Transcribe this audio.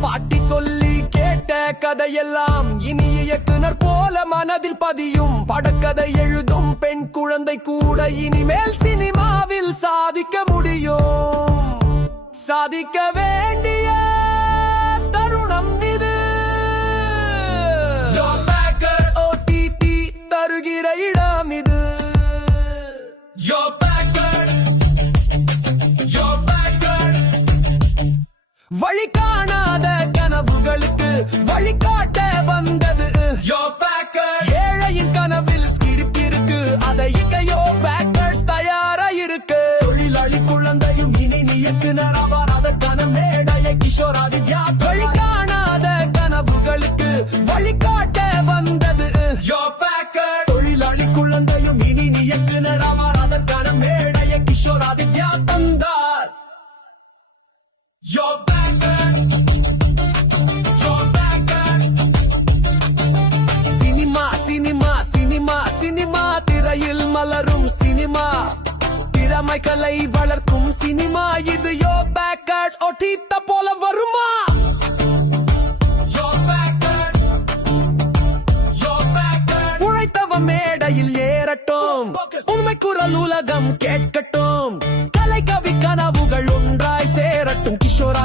பாட்டி சொல்லி கேட்ட கதையெல்லாம் இனி இயக்குனர் போல மனதில் பதியும். படக்கதை எழுதும் பெண் குழந்தை கூட இனிமேல் சினிமாவில் சாதிக்க முடியும். சாதிக்க வேண்டிய தருணம் இது. OTT தருகிற இடம் இது Your back வழி காணாத கனவுகளுக்கு வழிகாட்ட வந்தது. You're backers. ஏழையின் கனவில் ஸ்கிரிப்ட் இருக்கு. அதை இக்கையோ பேக்கர்ஸ் தயாரா இருக்கு. தொழிலாளி குழந்தையும் இனி நீ இயக்குனர் ஆவார். அதற்கான மேடைய கிஷோர் ஆதித்யா வழி காணாத கனவுகளுக்கு வழிகாட்ட வந்தது. You're backers. தொழிலாளி குழந்தையும் இனி நீ இயக்குனர் ஆவார். அதற்கான மேடைய கிஷோர் ஆதித்யா தந்தார் You're backers. You're backers. Cinema cinema cinema cinema திரையில் மலரும் சினிமா. திறமைகளை வளர்க்கும் சினிமா இது யோ பேக்கர்ஸ் ஒட்டித்த போல வருமா. உழைத்தவ மேடையில் ஏறட்டும். உண்மை குரல் உலகம் கேட்கட்டும். கலை கவி கனவுகள் parceira, tão que chorar.